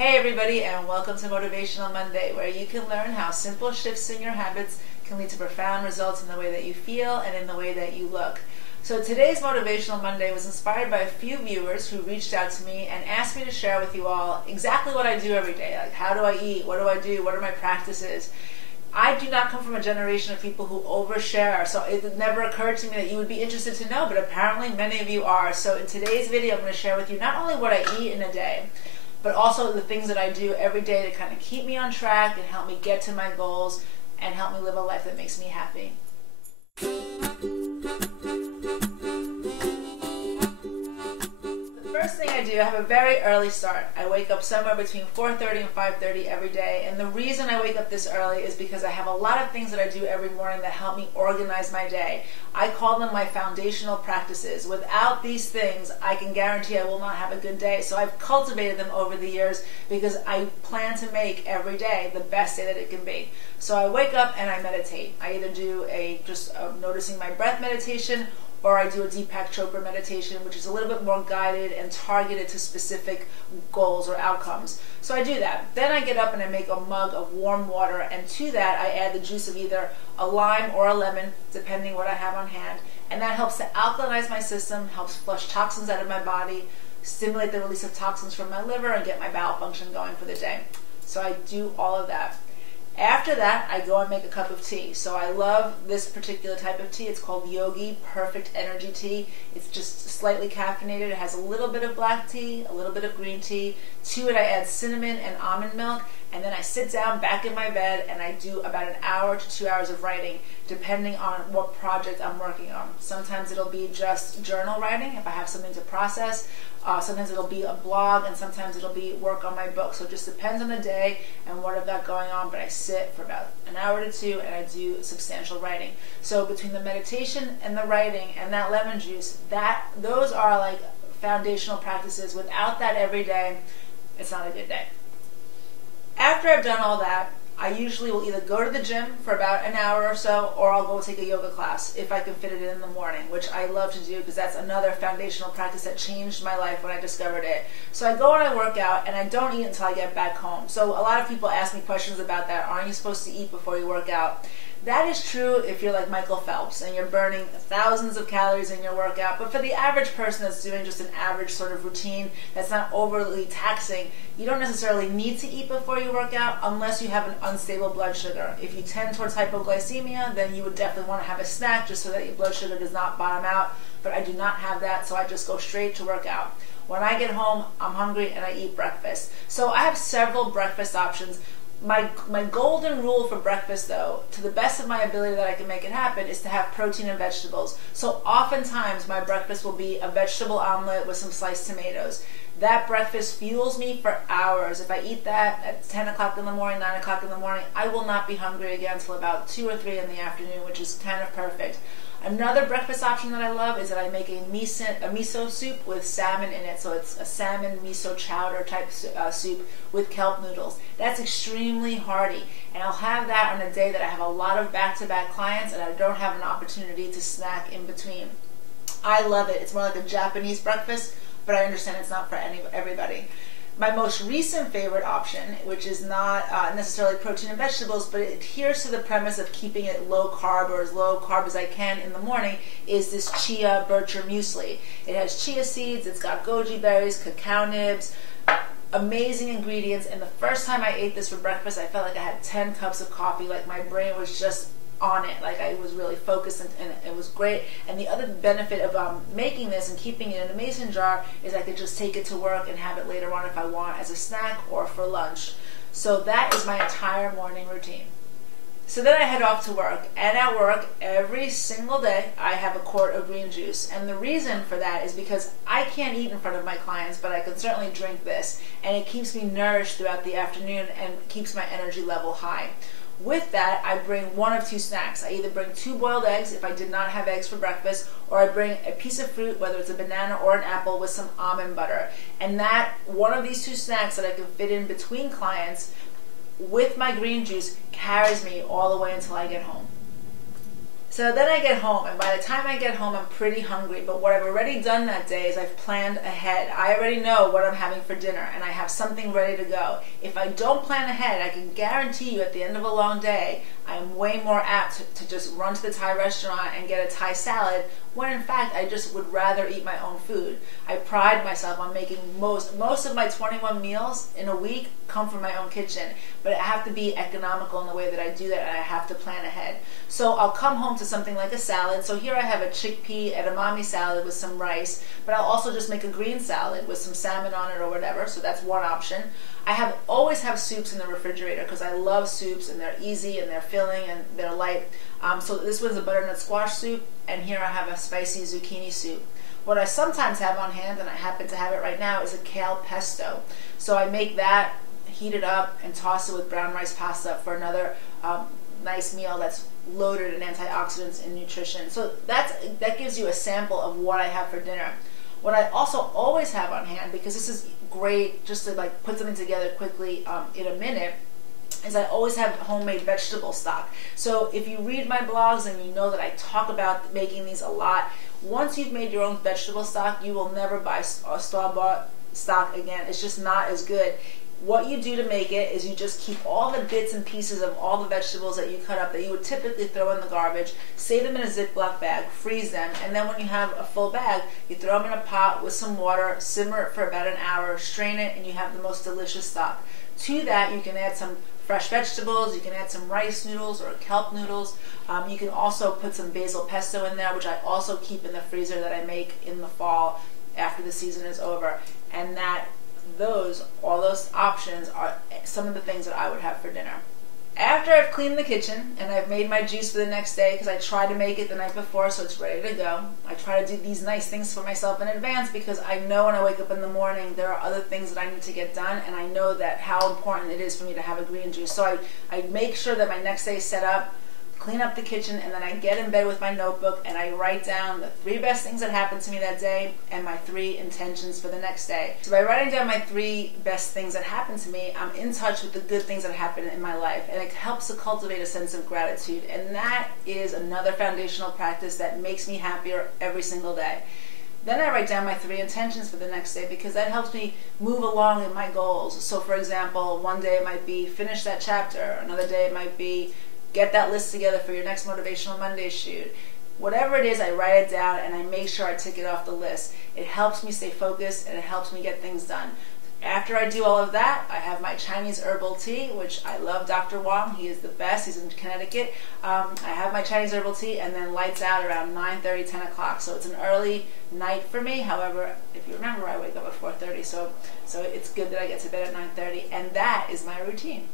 Hey everybody, and welcome to Motivational Monday, where you can learn how simple shifts in your habits can lead to profound results in the way that you feel and in the way that you look. So today's Motivational Monday was inspired by a few viewers who reached out to me and asked me to share with you all exactly what I do every day. Like, how do I eat? What do I do? What are my practices? I do not come from a generation of people who overshare, so it never occurred to me that you would be interested to know, but apparently many of you are. So in today's video, I'm going to share with you not only what I eat in a day, but also the things that I do every day to kind of keep me on track and help me get to my goals and help me live a life that makes me happy. The first thing I do, I have a very early start. I wake up somewhere between 4:30 and 5:30 every day, and the reason I wake up this early is because I have a lot of things that I do every morning that help me organize my day. I call them my foundational practices. Without these things, I can guarantee I will not have a good day. So I've cultivated them over the years because I plan to make every day the best day that it can be. So I wake up and I meditate. I either do just noticing my breath meditation, or I do a Deepak Chopra meditation, which is a little bit more guided and targeted to specific goals or outcomes. So I do that. Then I get up and I make a mug of warm water, and to that I add the juice of either a lime or a lemon, depending what I have on hand. And that helps to alkalinize my system, helps flush toxins out of my body, stimulate the release of toxins from my liver, and get my bowel function going for the day. So I do all of that. After that, I go and make a cup of tea. So I love this particular type of tea. It's called Yogi Perfect Energy Tea. It's just slightly caffeinated. It has a little bit of black tea, a little bit of green tea. To it, I add cinnamon and almond milk. And then I sit down back in my bed and I do about an hour to 2 hours of writing, depending on what project I'm working on. Sometimes it'll be just journal writing if I have something to process. Sometimes it'll be a blog, and sometimes it'll be work on my book. So it just depends on the day and what I've got going on, but I sit for about an hour to two and I do substantial writing. So between the meditation and the writing and that lemon juice, those are like foundational practices. Without that every day, it's not a good day. After I've done all that, I usually will either go to the gym for about an hour or so, or I'll go take a yoga class if I can fit it in the morning, which I love to do because that's another foundational practice that changed my life when I discovered it. So I go and I work out, and I don't eat until I get back home. So a lot of people ask me questions about that. Aren't you supposed to eat before you work out? That is true if you're like Michael Phelps and you're burning thousands of calories in your workout, but for the average person that's doing just an average sort of routine that's not overly taxing, you don't necessarily need to eat before you work out unless you have an unstable blood sugar. If you tend towards hypoglycemia, then you would definitely want to have a snack just so that your blood sugar does not bottom out, but I do not have that, so I just go straight to work out. When I get home, I'm hungry and I eat breakfast. So I have several breakfast options. My golden rule for breakfast, though, to the best of my ability that I can make it happen, is to have protein and vegetables. So oftentimes my breakfast will be a vegetable omelet with some sliced tomatoes. That breakfast fuels me for hours. If I eat that at 10 o'clock in the morning, 9 o'clock in the morning, I will not be hungry again until about 2 or 3 in the afternoon, which is kind of perfect. Another breakfast option that I love is that I make a miso soup with salmon in it. So it's a salmon miso chowder type soup with kelp noodles. That's extremely hearty. And I'll have that on a day that I have a lot of back-to-back clients and I don't have an opportunity to snack in between. I love it. It's more like a Japanese breakfast, but I understand it's not for everybody. My most recent favorite option, which is not necessarily protein and vegetables, but it adheres to the premise of keeping it low carb or as low carb as I can in the morning, is this chia bircher muesli. It has chia seeds, it's got goji berries, cacao nibs, amazing ingredients. And the first time I ate this for breakfast, I felt like I had 10 cups of coffee, like my brain was just on it, like I was really focused, and it was great. And the other benefit of making this and keeping it in a mason jar is I could just take it to work and have it later on if I want as a snack or for lunch. So that is my entire morning routine. So then I head off to work, and at work every single day I have a quart of green juice. And the reason for that is because I can't eat in front of my clients, but I can certainly drink this, and it keeps me nourished throughout the afternoon and keeps my energy level high. With that, I bring one of two snacks. I either bring 2 boiled eggs if I did not have eggs for breakfast, or I bring a piece of fruit, whether it's a banana or an apple, with some almond butter. And that one of these 2 snacks that I can fit in between clients with my green juice carries me all the way until I get home. So then I get home, and by the time I get home, I'm pretty hungry. But what I've already done that day is I've planned ahead. I already know what I'm having for dinner, and I have something ready to go. If I don't plan ahead, I can guarantee you at the end of a long day, I'm way more apt to just run to the Thai restaurant and get a Thai salad, when in fact I just would rather eat my own food. I pride myself on making most of my 21 meals in a week come from my own kitchen, but I have to be economical in the way that I do that, and I have to plan ahead. So I'll come home to something like a salad. So here I have a chickpea edamame salad with some rice, but I'll also just make a green salad with some salmon on it or whatever. So that's one option. I always have soups in the refrigerator because I love soups, and they're easy and they're filling and they're light. So this one's a butternut squash soup, and here I have a spicy zucchini soup. What I sometimes have on hand, and I happen to have it right now, is a kale pesto. So I make that, heat it up, and toss it with brown rice pasta for another nice meal that's loaded in antioxidants and nutrition. So that gives you a sample of what I have for dinner. What I also always have on hand, because this is great just to like put something together quickly in a minute, is I always have homemade vegetable stock. So if you read my blogs and you know that I talk about making these a lot, once you've made your own vegetable stock, you will never buy store-bought stock again. It's just not as good. What you do to make it is you just keep all the bits and pieces of all the vegetables that you cut up that you would typically throw in the garbage, save them in a Ziploc bag, freeze them, and then when you have a full bag, you throw them in a pot with some water, simmer it for about an hour, strain it, and you have the most delicious stock. To that, you can add some fresh vegetables, you can add some rice noodles or kelp noodles. You can also put some basil pesto in there, which I also keep in the freezer that I make in the fall after the season is over. And all those options are some of the things that I would have for dinner. After I've cleaned the kitchen and I've made my juice for the next day, because I try to make it the night before so it's ready to go. I try to do these nice things for myself in advance because I know when I wake up in the morning there are other things that I need to get done, and I know that how important it is for me to have a green juice. So I make sure that my next day is set up, clean up the kitchen, and then I get in bed with my notebook and I write down the 3 best things that happened to me that day and my 3 intentions for the next day. So by writing down my 3 best things that happened to me, I'm in touch with the good things that happened in my life, and it helps to cultivate a sense of gratitude, and that is another foundational practice that makes me happier every single day. Then I write down my 3 intentions for the next day, because that helps me move along in my goals. So for example, one day it might be finish that chapter, another day it might be get that list together for your next Motivational Monday shoot. Whatever it is, I write it down and I make sure I tick it off the list. It helps me stay focused and it helps me get things done. After I do all of that, I have my Chinese herbal tea, which I love Dr. Wong. He is the best. He's in Connecticut. I have my Chinese herbal tea, and then lights out around 9:30, 10 o'clock. So it's an early night for me. However, if you remember, I wake up at 4:30, so it's good that I get to bed at 9:30, and that is my routine.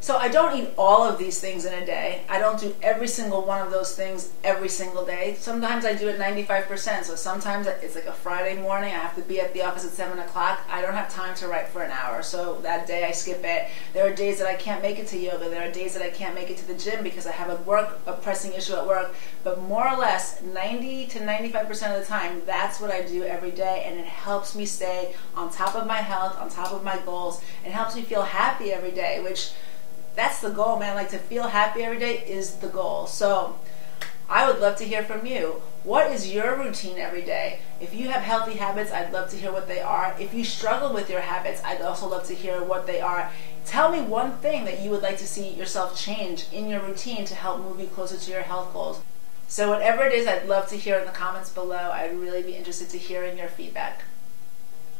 So I don't eat all of these things in a day. I don't do every single one of those things every single day. Sometimes I do it 95%. So sometimes it's like a Friday morning. I have to be at the office at 7 o'clock. I don't have time to write for an hour. So that day I skip it. There are days that I can't make it to yoga. There are days that I can't make it to the gym because I have a pressing issue at work. But more or less 90 to 95% of the time, that's what I do every day. And it helps me stay on top of my health, on top of my goals. It helps me feel happy every day, which that's the goal, man. Like, to feel happy every day is the goal. So I would love to hear from you. What is your routine every day? If you have healthy habits, I'd love to hear what they are. If you struggle with your habits, I'd also love to hear what they are. Tell me one thing that you would like to see yourself change in your routine to help move you closer to your health goals. So whatever it is, I'd love to hear in the comments below. I'd really be interested to hearing your feedback.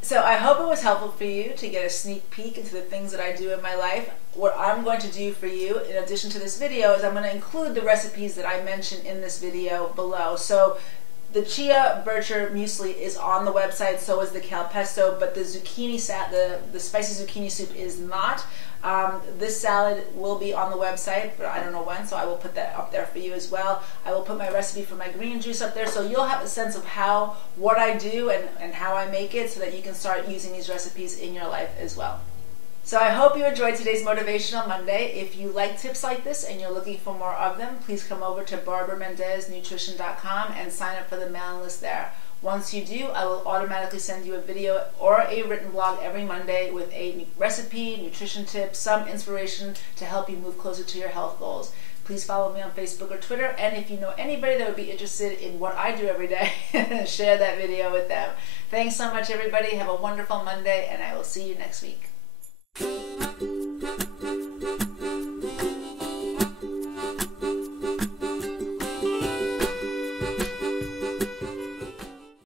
So I hope it was helpful for you to get a sneak peek into the things that I do in my life. What I'm going to do for you, in addition to this video, is I'm going to include the recipes that I mentioned in this video below. So the chia bircher muesli is on the website, so is the kale pesto, but the the spicy zucchini soup is not. This salad will be on the website, but I don't know when, so I will put that up there for you as well. I will put my recipe for my green juice up there, so you'll have a sense of what I do and how I make it, so that you can start using these recipes in your life as well. So I hope you enjoyed today's Motivational Monday. If you like tips like this and you're looking for more of them, please come over to BarbaraMendezNutrition.com and sign up for the mailing list there. Once you do, I will automatically send you a video or a written blog every Monday with a recipe, nutrition tip, some inspiration to help you move closer to your health goals. Please please follow me on Facebook or Twitter. And if you know anybody that would be interested in what I do every day, share that video with them. Thanks so much, everybody. Have a wonderful Monday, and I will see you next week.